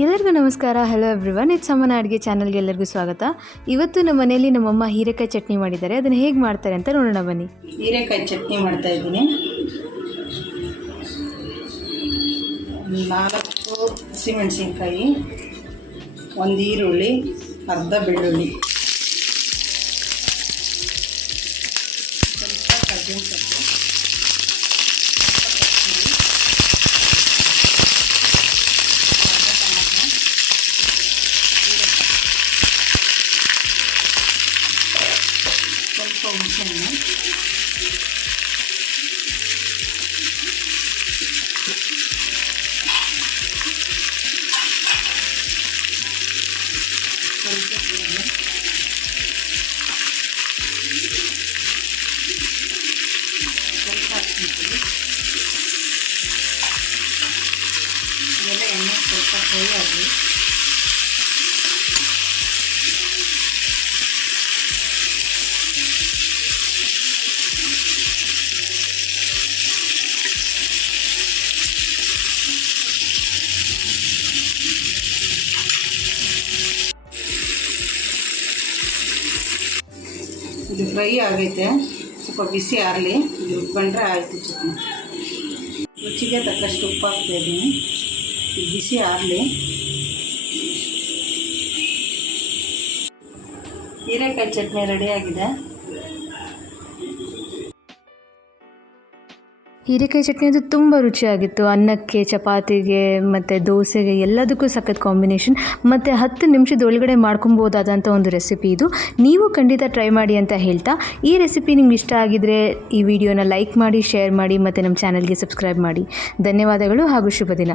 ಎಲ್ಲರಿಗೂ ನಮಸ್ಕಾರ. Hello everyone, it's ಅಮ್ಮನ ಅಡುಗೆ ಚಾನಲ್ಗೆ ಎಲ್ಲರಿಗೂ ಸ್ವಾಗತ. ಇವತ್ತು ನಮ್ಮ ಮನೆಯಲ್ಲಿ ನಮ್ಮಮ್ಮ ಹೀರೆಕಾಯಿ ಚಟ್ನಿ ಮಾಡಿದ್ದಾರೆ. ಅದನ್ನು ಹೇಗೆ ಮಾಡ್ತಾರೆ ಅಂತ ನೋಡೋಣ ಬನ್ನಿ. ಹೀರೆಕಾಯಿ ಚಟ್ನಿ ಮಾಡ್ತಾ ಇದ್ದೀನಿ. 4 ಹಸಿಮೆಣಸಿನ್ಕಾಯಿ, 1 ಈರುಳ್ಳಿ, ಅರ್ಧ ಬೆಳ್ಳುಳ್ಳಿ, ಸ್ವಲ್ಪ ಕರ್ಬೇವಿನ ಸೊಪ್ಪು, ಸ್ವಲ್ಪ ಹುಣಸೆಹಣ್ಣು, ಸ್ವಲ್ಪ ಜೀರಿಗೆ, ಸ್ವಲ್ಪ ಅರಿಶಿನ, ಇವೆಲ್ಲ ಎಣ್ಣೆ ಸ್ವಲ್ಪ ಫ್ರೈ ಆಗಲಿ. ಇದು ಫ್ರೈ ಆಗೈತೆ, ಸ್ವಲ್ಪ ಬಿಸಿ ಆರಲಿ. ಇದು ಉಟ್ಕೊಂಡ್ರೆ ಆಯಿತು ಚಟ್ನಿ. ರುಚಿಗೆ ತಕ್ಕಷ್ಟು ಉಪ್ಪು ಹಾಕ್ತಾ ಇದ್ದೀನಿ. ಇದು ಬಿಸಿ ಆರಲಿ. ಹೀರೆಕಾಯಿ ಚಟ್ನಿ ರೆಡಿಯಾಗಿದೆ. ಹೀರೆಕಾಯಿ ಚಟ್ನಿ ಅದು ತುಂಬ ರುಚಿಯಾಗಿತ್ತು. ಅನ್ನಕ್ಕೆ, ಚಪಾತಿಗೆ ಮತ್ತು ದೋಸೆಗೆ ಎಲ್ಲದಕ್ಕೂ ಸಖತ್ ಕಾಂಬಿನೇಷನ್. ಮತ್ತು 10 ನಿಮಿಷದ ಒಳಗಡೆ ಮಾಡ್ಕೊಬೋದಾದಂಥ ಒಂದು ರೆಸಿಪಿ ಇದು. ನೀವು ಖಂಡಿತ ಟ್ರೈ ಮಾಡಿ ಅಂತ ಹೇಳ್ತಾ, ಈ ರೆಸಿಪಿ ನಿಮ್ಗೆ ಇಷ್ಟ ಆಗಿದರೆ ಈ ವಿಡಿಯೋನ ಲೈಕ್ ಮಾಡಿ, ಶೇರ್ ಮಾಡಿ ಮತ್ತು ನಮ್ಮ ಚಾನಲ್ಗೆ ಸಬ್ಸ್ಕ್ರೈಬ್ ಮಾಡಿ. ಧನ್ಯವಾದಗಳು ಹಾಗೂ ಶುಭ ದಿನ.